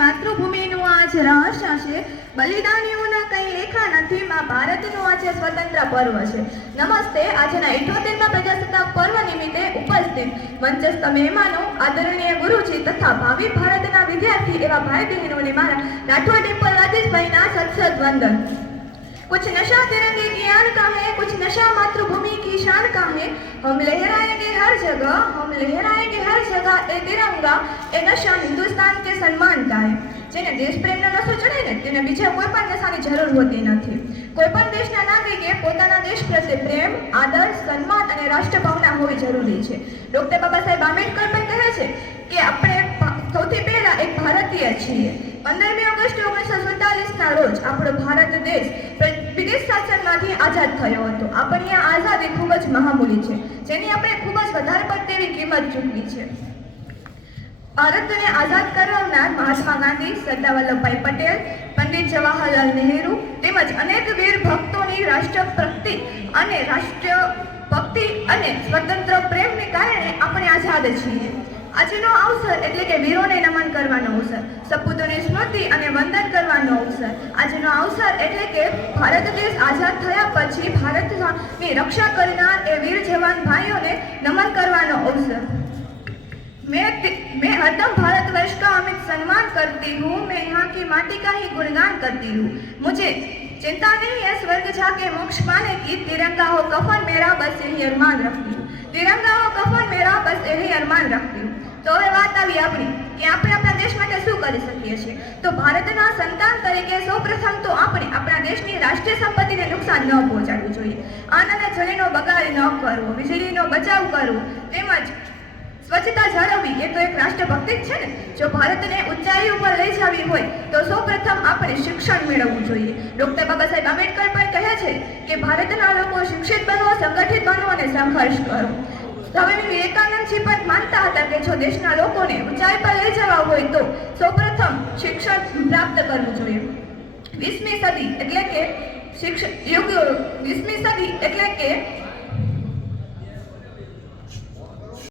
માતૃભૂમિનું આજ રહસ્ય છે. બલિદાનીઓના કંઈ લેખા નથી. માં ભારતનું આજે સ્વતંત્ર પર્વ છે. નમસ્તે. આજના 78મા પ્રજાસત્તાક પર્વ નિમિત્તે ઉપસ્થિત મંચસ્થ મહેમાનો, આદરણીય ગુરુજી તથા ભાવિ ભારતના વિદ્યાર્થી એવા ભાઈ બહેનોને મારા રાઠોડ ડિમ્પલ રાજેશભાઈના સત્સદ વંદન. कुछ नशा तिरंगे की आन का है, कुछ नशा मातृभूमि की शान का है. हम लहराएंगे हर जगह, हम लहराएंगे हर जगह ए तिरंगा, ए नशा हिंदुस्तान के सम्मान का है. જેને દેશ પ્રેમનો નશો ચડે ને તેને બીજા કોઈ પણ નશાની જરૂર હોતી નથી. કોઈ પણ દેશના નાગરિકે પોતાના દેશ પ્રત્યે પ્રેમ, આદર, સન્માન અને રાષ્ટ્રભાવના હોવી જરૂરી છે. ડોક્ટર બાબા સાહેબ આંબેડકર પણ કહે છે કે આપણે સૌથી પહેલા એક ભારતીય છીએ. 15મી ઓગસ્ટ 1947ના રોજ આપણો ભારત દેશ બ્રિટિશ શાસનમાંથી આઝાદ થયો હતો. આપણી આ આઝાદી ખૂબ જ મહામૂલી છે, જેની આપણે ખૂબ જ વધારે પડતી એવી કિંમત ચૂકવી છે. ભારતને આઝાદ કરાવનાર મહાત્મા ગાંધી, સરદાર વલ્લભભાઈ પટેલ, પંડિત જવાહરલાલ નહેરુ તેમજ અનેક વીર ભક્તોની રાષ્ટ્રભક્તિ અને સ્વતંત્ર પ્રેમને કારણે આપણે આઝાદ છીએ. આજનો અવસર એટલે કે વીરોને નમન કરવાનો અવસર, સપૂતોની સ્મૃતિ અને વંદન કરવાનો અવસર. આજનો અવસર એટલે કે ભારત દેશ આઝાદ થયા પછી ભારતની રક્ષા કરનાર એ વીર જવાન ભાઈઓને નમન કરવાનો અવસર. मैं हरदम भारतवर्ष का अमित सम्मान करती हूँ, मैं यहाँ की माटी का ही गुणगान करती हूँ. मुझे चिंता नहीं है स्वर्ग जाके मोक्ष पाने की, तिरंगा हो कफन मेरा बस यही अरमान रखती हूँ. तिरंगा हो कफन मेरा बस यही अरमान रखती हूँ. તો હવે વાત આવી આપણી કે આપણે આપણા દેશ માટે શું કરી શકીએ છીએ. તો ભારતના સંતાન તરીકે સૌપ્રથમ તો આપણે આપણા દેશની રાષ્ટ્રીય સંપત્તિને નુકસાન ન પહોંચાડવું જોઈએ. અન્ન અને જળનો બગાડ ન કરવો, વીજળીનો બચાવ કરવો તેમજ સ્વચ્છતા જાળવવી એ તો એક રાષ્ટ્રભક્તિ જ છે ને. જો ભારતને ઊંચાઈ ઉપર લઈ જવી હોય તો સૌપ્રથમ આપણે શિક્ષણ મેળવવું જોઈએ. ડોક્ટર બાબા સાહેબ આંબેડકર પણ કહે છે કે ભારતના લોકો શિક્ષિત બનો, સંગઠિત બનો અને સંઘર્ષ કરો. સ્વામી વિવેકાનંદજી પણ માનતા હતા કે જો દેશના લોકોને ઊંચાઈ પર લઈ જવા હોય તો સૌપ્રથમ શિક્ષણ પ્રાપ્ત કરવું જોઈએ. 20મી સદી એટલે કે